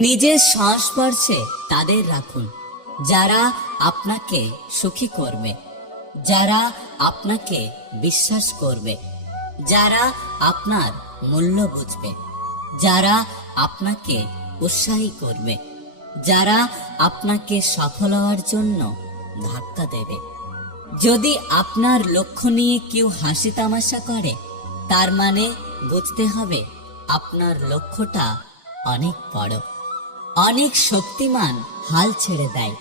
নিজের সংস্পর্শে তাদের রাখুন যারা আপনাকে সুখী করবে, যারা আপনাকে বিশ্বাস করবে, যারা আপনার মূল্য বুঝবে, যারা আপনাকে উৎসাহী করবে, যারা আপনাকে সফল হওয়ার জন্য ধাক্কা দেবে। যদি আপনার লক্ষ্য নিয়ে কেউ হাসি তামাশা করে, তার মানে বুঝতে হবে আপনার লক্ষ্যটা অনেক বড়। অনেক শক্তিমান হাল ছেড়ে দেয়,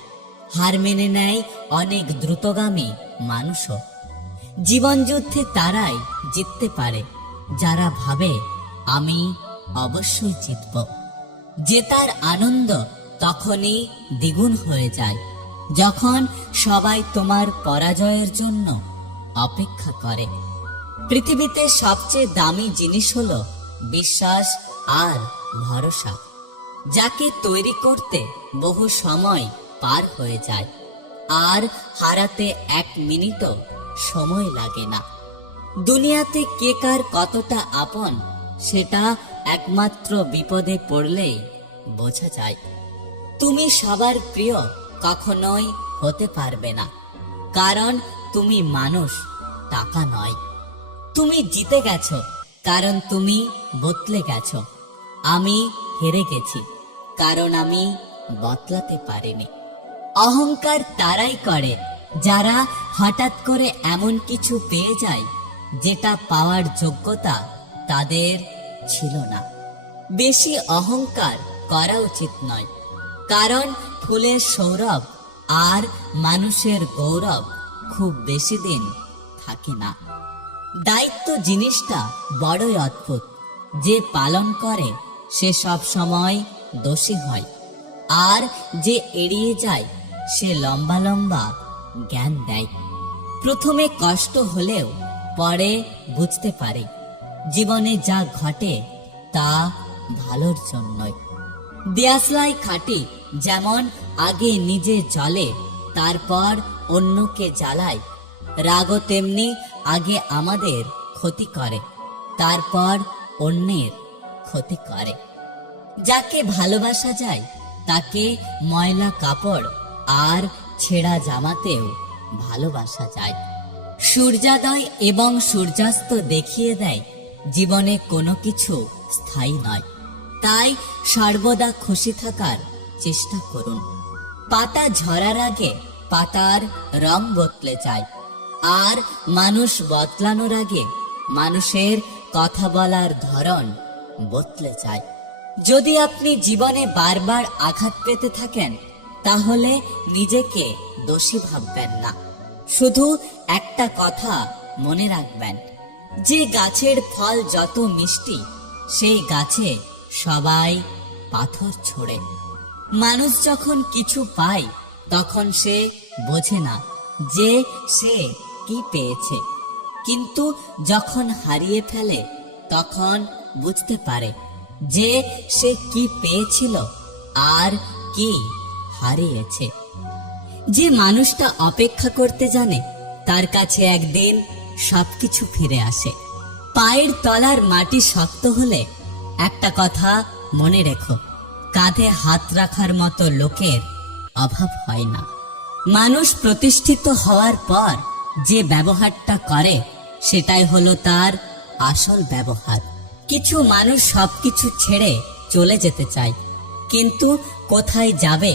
হার মেনে নেয় অনেক দ্রুতগামী মানুষও। জীবন যুদ্ধে তারাই জিততে পারে যারা ভাবে আমি অবশ্যই জিতব। জেতার আনন্দ তখনই দ্বিগুণ হয়ে যায় যখন সবাই তোমার পরাজয়ের জন্য অপেক্ষা করে। পৃথিবীতে সবচেয়ে দামি জিনিস হলো বিশ্বাস আর ভরসা, যাকে তৈরি করতে বহু সময় পার হয়ে যায় আর হারাতে 1 মিনিটও সময় লাগে না। দুনিয়াতে কে কার কতটা আপন সেটা একমাত্র বিপদে পড়লেই বোঝা যায়। তুমি সবার প্রিয় কখনোই হতে পারবে না, কারণ তুমি মানুষ, টাকা নয়। তুমি জিতে গেছো কারণ তুমি বদলে গেছো। আমি হেরে গেছি কারণ আমি বদলাতে পারিনি। অহংকার তারাই করে যারা হঠাৎ করে এমন কিছু পেয়ে যায় যেটা পাওয়ার যোগ্যতা তাদের ছিল না। বেশি অহংকার করা উচিত নয়, কারণ ফুলের সৌরভ আর মানুষের গৌরব খুব বেশি দিন থাকে না। দায়িত্ব জিনিসটা বড়ই অদ্ভুত। যে পালন করে সে সব সময় দোষী হয়, আর যে এড়িয়ে যায় সে লম্বা লম্বা জ্ঞান দেয়। প্রথমে কষ্ট হলেও পরে বুঝতে পারে জীবনে যা ঘটে তা ভালোর জন্যই। দেয়াশলাই খাটি যেমন আগে নিজে জ্বলে তারপর অন্যকে জ্বালায়, রাগও তেমনি আগে আমাদের ক্ষতি করে তারপর অন্যের ক্ষতি করে। যাকে ভালোবাসা যায় তাকে ময়লা কাপড় আর ছেঁড়া জামাতেও ভালোবাসা যায়। সূর্যোদয় এবং সূর্যাস্ত দেখিয়ে দেয় জীবনে কোনো কিছু স্থায়ী নয়, তাই সর্বদা খুশি থাকার চেষ্টা করুন। পাতা ঝরার আগে পাতার রং বদলে যায়, আর মানুষ বদলানোর আগে মানুষের কথা বলার ধরন বদলে যায়। যদি আপনি জীবনে বারবার আঘাত পেতে থাকেন তাহলে নিজেকে দোষী ভাববেন না। শুধু একটা কথা মনে রাখবেন, যে গাছের ফল যত মিষ্টি সেই গাছে সবাই পাথর ছোড়ে। মানুষ যখন কিছু পায় তখন সে বোঝে না যে সে কি পেয়েছে, কিন্তু যখন হারিয়ে ফেলে তখন বুঝতে পারে যে সে কি পেয়েছিল আর কি হারিয়েছে। যে মানুষটা অপেক্ষা করতে জানে তার কাছে একদিন সবকিছু ফিরে আসে। পায়ের তলার মাটি শক্ত হলে একটা কথা মনে রেখো, কাঁধে হাত রাখার মতো লোকের অভাব হয় না। মানুষ প্রতিষ্ঠিত হওয়ার পর যে ব্যবহারটা করে সেটাই হলো তার আসল ব্যবহার। কিছু মানুষ সবকিছু ছেড়ে চলে যেতে চায়, কিন্তু কোথায় যাবে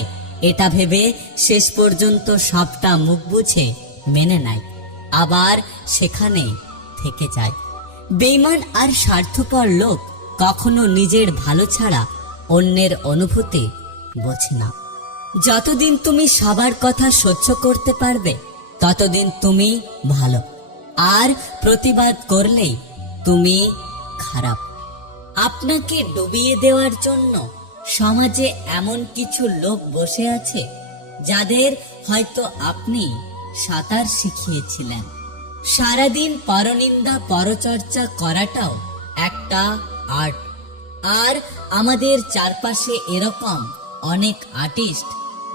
এটা ভেবে শেষ পর্যন্ত সবটা মুখ বুঝে মেনে নেয়, আবার সেখানে থেকে যায়। বেঈমান আর স্বার্থপর লোক কখনো নিজের ভালো ছাড়া অন্যের অনুভূতি বোঝে না। যতদিন তুমি সবার কথা সহ্য করতে পারবে ততদিন তুমি ভালো, আর প্রতিবাদ করলেই তুমি খারাপ। আপনাকে ডুবিয়ে দেওয়ার জন্য সমাজে এমন কিছু লোক বসে আছে যাদের হয়তো আপনি সাঁতার শিখিয়েছিলেন। সারাদিন পরনিন্দা পরচর্চা করাটাও একটা আর্ট, আর আমাদের চারপাশে এরকম অনেক আর্টিস্ট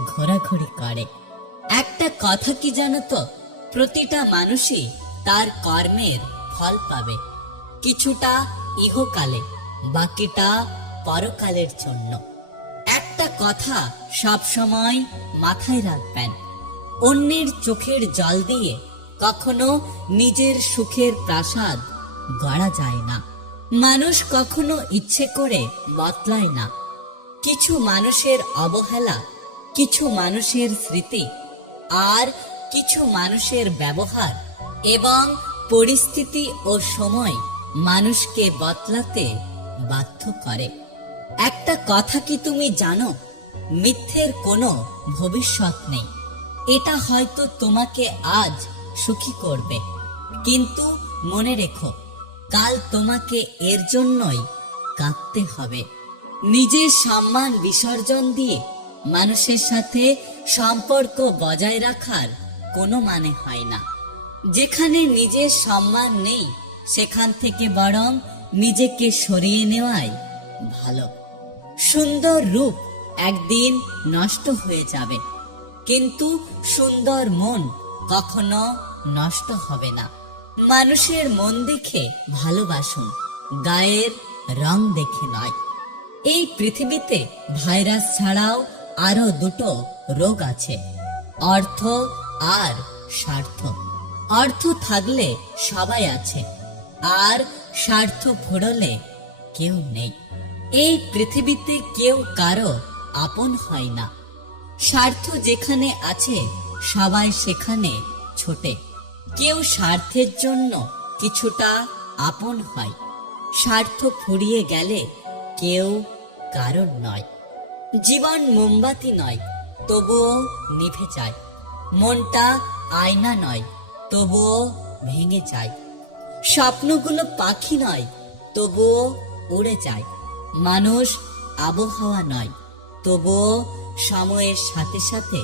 ঘোরাঘুরি করে। একটা কথা কি জানো তো, প্রতিটা মানুষই তার কর্মের ফল পাবে, কিছুটা ইহকালে, বাকিটা পরকালের জন্য। এক কথা সব সময় মাথায় রাখবেন, অন্যের চোখের জল দিয়ে কখনো নিজের সুখের প্রাসাদ গড়া যায় না। মানুষ কখনো ইচ্ছে করে বদলায় না। কিছু মানুষের অবহেলা, কিছু মানুষের স্মৃতি, আর কিছু মানুষের ব্যবহার এবং পরিস্থিতি ও সময় মানুষকে বদলাতে বাধ্য করে। একটা কথা কি তুমি জানো? মিথ্যের কোনো ভবিষ্যৎ নেই। এটা হয়তো তোমাকে আজ সুখী করবে, কিন্তু মনে রেখো, কাল তোমাকে এর জন্যই কাঁদতে হবে। নিজের সম্মান বিসর্জন দিয়ে মানুষের সাথে সম্পর্ক বজায় রাখার কোনো মানে হয় না। যেখানে নিজের সম্মান নেই, সেখান থেকে বরং নিজেকে সরিয়ে নেওয়াই ভালো। সুন্দর রূপ একদিন নষ্ট হয়ে যাবে, কিন্তু সুন্দর মন কখনো নষ্ট হবে না। মানুষের মন দেখে ভালোবাসুন, গায়ের রং দেখে নয়। এই পৃথিবীতে ভাইরাস ছাড়াও আরো দুটো রোগ আছে, অর্থ আর স্বার্থ। অর্থ থাকলে সবাই আছে, আর স্বার্থ ফুরলে কেউ নেই। এই পৃথিবীতে কেউ কারো আপন হয় না। স্বার্থ যেখানে আছে, সবাই সেখানে ছোটে। কেউ স্বার্থের জন্য কিছুটা আপন হয়। স্বার্থ ফুরিয়ে গেলে কেউ কারণ নয়। জীবন মোমবাতি নয়, তবুও নিভে যায়। মনটা আয়না নয়, তবুও ভেঙে যায়। স্বপ্নগুলো পাখি নয়, তবুও উড়ে যায়। মানুষ আবহাওয়া নয়, তবুও সময়ের সাথে সাথে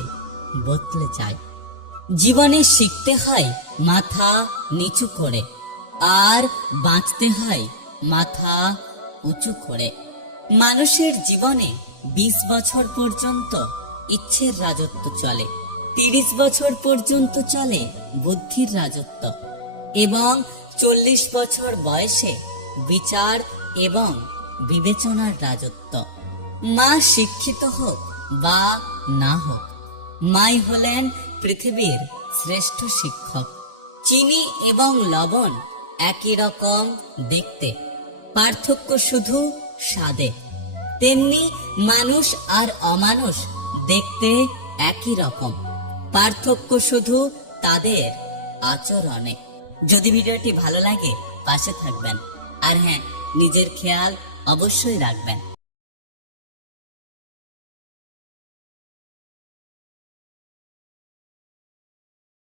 বদলে যায়। জীবনে শিখতে হয় মাথা নিচু করে, আর বাঁচতে হয় মাথা উঁচু করে। মানুষের জীবনে 20 বছর পর্যন্ত ইচ্ছের রাজত্ব চলে, 30 বছর পর্যন্ত চলে বুদ্ধির রাজত্ব, এবং 40 বছর বয়সে বিচার এবং বিবেচনার রাজত্ব। মা শিক্ষিত হোক বা না হোক, মাই হলেন পৃথিবীর শ্রেষ্ঠ শিক্ষক। চিনি এবং লবণ একই রকম দেখতে, পার্থক্য শুধু স্বাদে। তেমনি মানুষ আর অমানুষ দেখতে একই রকম, পার্থক্য শুধু তাদের আচরণে। যদি ভিডিওটি ভালো লাগে পাশে থাকবেন, আর হ্যাঁ, নিজের খেয়াল অবশ্যই রাখবেন।